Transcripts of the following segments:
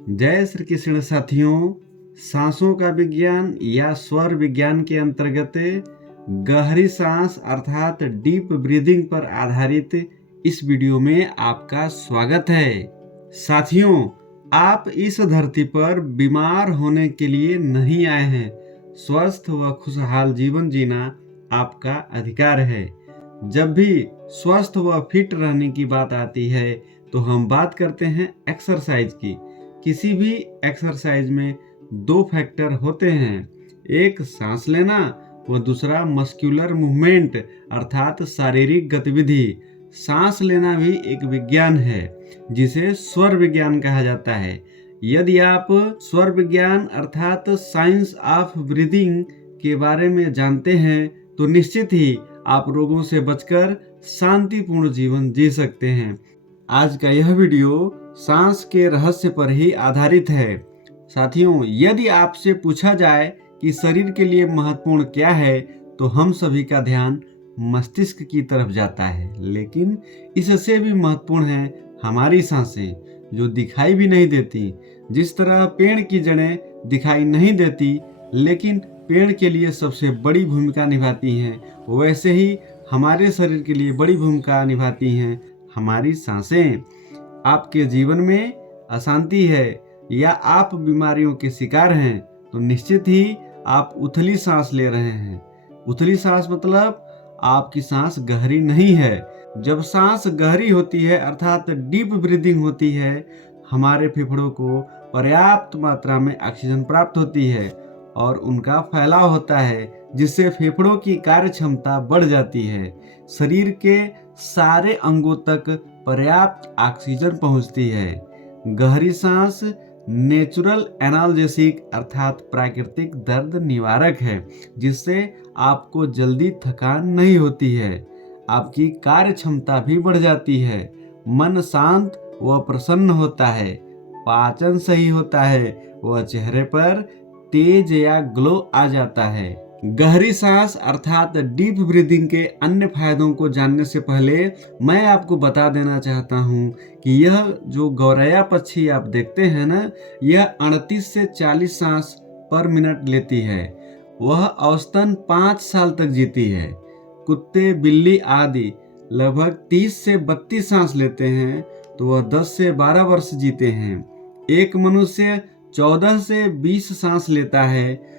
जय श्री कृष्ण साथियों। सांसों का विज्ञान या स्वर विज्ञान के अंतर्गत गहरी सांस अर्थात डीप ब्रीदिंग पर आधारित इस वीडियो में आपका स्वागत है। साथियों, आप इस धरती पर बीमार होने के लिए नहीं आए हैं। स्वस्थ व खुशहाल जीवन जीना आपका अधिकार है। जब भी स्वस्थ व फिट रहने की बात आती है तो हम बात करते हैं एक्सरसाइज की। किसी भी एक्सरसाइज में दो फैक्टर होते हैं, एक सांस लेना व दूसरा मस्कुलर मूवमेंट अर्थात शारीरिक गतिविधि। सांस लेना भी एक विज्ञान है जिसे स्वर विज्ञान कहा जाता है। यदि आप स्वर विज्ञान अर्थात साइंस ऑफ ब्रीदिंग के बारे में जानते हैं तो निश्चित ही आप रोगों से बचकर शांतिपूर्ण जीवन जी सकते हैं। आज का यह वीडियो सांस के रहस्य पर ही आधारित है। साथियों, यदि आपसे पूछा जाए कि शरीर के लिए महत्वपूर्ण क्या है तो हम सभी का ध्यान मस्तिष्क की तरफ जाता है, लेकिन इससे भी महत्वपूर्ण है हमारी सांसें जो दिखाई भी नहीं देती। जिस तरह पेड़ की जड़ें दिखाई नहीं देती लेकिन पेड़ के लिए सबसे बड़ी भूमिका निभाती हैं, वैसे ही हमारे शरीर के लिए बड़ी भूमिका निभाती हैं हमारी सांसें। आपके जीवन में अशांति है या आप बीमारियों के शिकार हैं तो निश्चित ही आप उथली सांस ले रहे हैं। उथली सांस मतलब आपकी सांस गहरी नहीं है। जब सांस गहरी होती है अर्थात डीप ब्रीदिंग होती है, हमारे फेफड़ों को पर्याप्त मात्रा में ऑक्सीजन प्राप्त होती है और उनका फैलाव होता है, जिससे फेफड़ों की कार्य क्षमता बढ़ जाती है। शरीर के सारे अंगों तक पर्याप्त ऑक्सीजन पहुंचती है। गहरी सांस नेचुरल एनाल्जेसिक अर्थात प्राकृतिक दर्द निवारक है, जिससे आपको जल्दी थकान नहीं होती है। आपकी कार्य क्षमता भी बढ़ जाती है, मन शांत व प्रसन्न होता है, पाचन सही होता है व चेहरे पर तेज या ग्लो आ जाता है। गहरी सांस अर्थात डीप ब्रीदिंग के अन्य फायदों को जानने से पहले मैं आपको बता देना चाहता हूँ कि यह जो गौरैया पक्षी आप देखते हैं ना, यह 38 से 40 सांस पर मिनट लेती है। वह औसतन 5 साल तक जीती है। कुत्ते, बिल्ली आदि लगभग 30 से 32 सांस लेते हैं तो वह 10 से 12 वर्ष जीते हैं। एक मनुष्य 14 से 20 सांस लेता है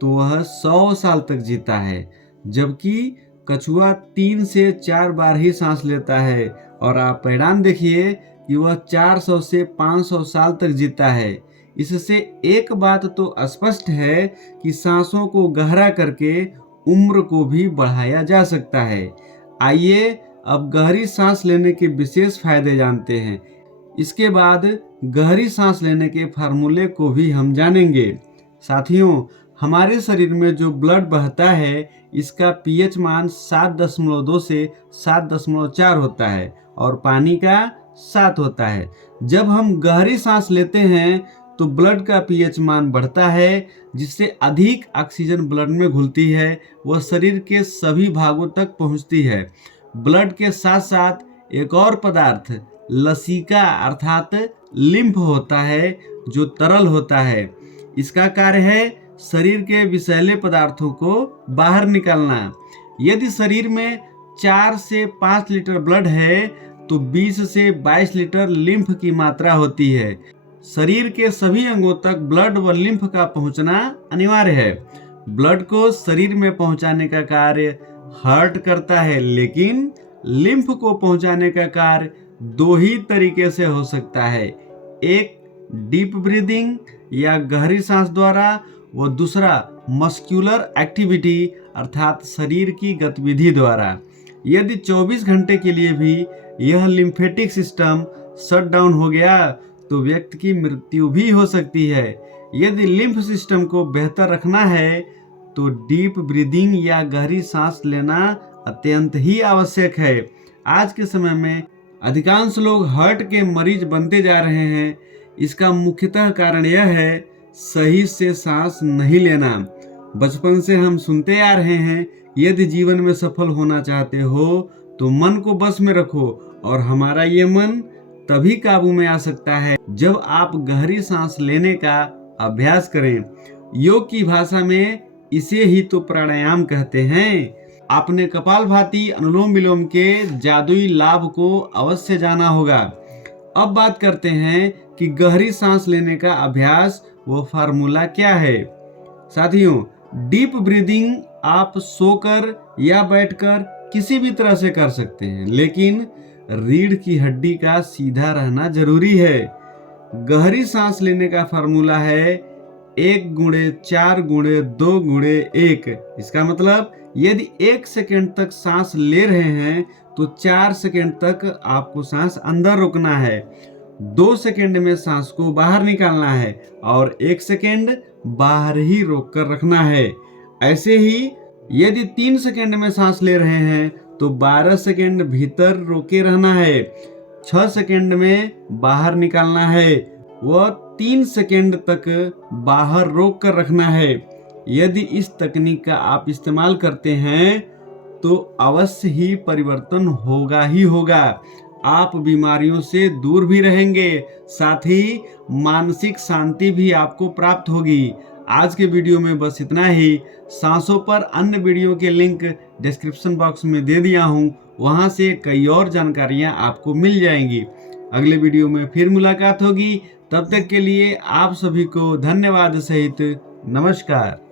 तो वह 100 साल तक जीता है, जबकि कछुआ 3 से 4 बार ही सांस लेता है और आप हैरान देखिए कि वह 400 से 500 साल तक जीता है। इससे एक बात तो स्पष्ट है कि सांसों को गहरा करके उम्र को भी बढ़ाया जा सकता है। आइए अब गहरी सांस लेने के विशेष फायदे जानते हैं। इसके बाद गहरी सांस लेने के फार्मूले को भी हम जानेंगे। साथियों, हमारे शरीर में जो ब्लड बहता है इसका पीएच मान 7.2 से 7.4 होता है और पानी का 7 होता है। जब हम गहरी सांस लेते हैं तो ब्लड का पीएच मान बढ़ता है, जिससे अधिक ऑक्सीजन ब्लड में घुलती है, वह शरीर के सभी भागों तक पहुंचती है। ब्लड के साथ साथ एक और पदार्थ लसिका अर्थात लिम्फ होता है जो तरल होता है। इसका कार्य है शरीर के विषैले पदार्थों को बाहर निकालना। यदि शरीर में 4 से 5 लीटर ब्लड है तो 20 से 22 लीटर लिम्फ की मात्रा होती है। शरीर के सभी अंगों तक ब्लड व लिम्फ का पहुंचना अनिवार्य है। ब्लड को शरीर में पहुंचाने का कार्य हार्ट करता है, लेकिन लिम्फ को पहुंचाने का कार्य 2 ही तरीके से हो सकता है, एक डीप ब्रीदिंग या गहरी सांस द्वारा व दूसरा मस्कुलर एक्टिविटी अर्थात शरीर की गतिविधि द्वारा। यदि 24 घंटे के लिए भी यह लिम्फेटिक सिस्टम शट डाउन हो गया तो व्यक्ति की मृत्यु भी हो सकती है। यदि लिम्फ सिस्टम को बेहतर रखना है तो डीप ब्रीदिंग या गहरी सांस लेना अत्यंत ही आवश्यक है। आज के समय में अधिकांश लोग हार्ट के मरीज बनते जा रहे हैं। इसका मुख्यतः कारण यह है सही से सांस नहीं लेना। बचपन से हम सुनते आ रहे हैं, यदि जीवन में सफल होना चाहते हो तो मन को बस में रखो और हमारा ये मन तभी काबू में आ सकता है जब आप गहरी सांस लेने का अभ्यास करें। योग की भाषा में इसे ही तो प्राणायाम कहते हैं। आपने कपालभाति अनुलोम विलोम के जादुई लाभ को अवश्य जाना होगा। अब बात करते हैं कि गहरी सांस लेने का अभ्यास वो फार्मूला क्या है। साथियों, डीप ब्रीदिंग आप सोकर या बैठकर किसी भी तरह से कर सकते हैं, लेकिन रीढ़ की हड्डी का सीधा रहना जरूरी है। गहरी सांस लेने का फार्मूला है 1×4×2×1। इसका मतलब यदि 1 सेकेंड तक सांस ले रहे हैं तो 4 सेकेंड तक आपको सांस अंदर रोकना है, 2 सेकेंड में सांस को बाहर निकालना है और 1 सेकेंड बाहर ही रोक कर रखना है। ऐसे ही यदि 3 सेकेंड में सांस ले रहे हैं तो 12 सेकेंड भीतर रोके रहना है, 6 सेकेंड में बाहर निकालना है, वह 3 सेकेंड तक बाहर रोक कर रखना है। यदि इस तकनीक का आप इस्तेमाल करते हैं तो अवश्य ही परिवर्तन होगा ही होगा। आप बीमारियों से दूर भी रहेंगे, साथ ही मानसिक शांति भी आपको प्राप्त होगी। आज के वीडियो में बस इतना ही। सांसों पर अन्य वीडियो के लिंक डिस्क्रिप्शन बॉक्स में दे दिया हूँ, वहां से कई और जानकारियां आपको मिल जाएंगी। अगले वीडियो में फिर मुलाकात होगी। तब तक के लिए आप सभी को धन्यवाद सहित नमस्कार।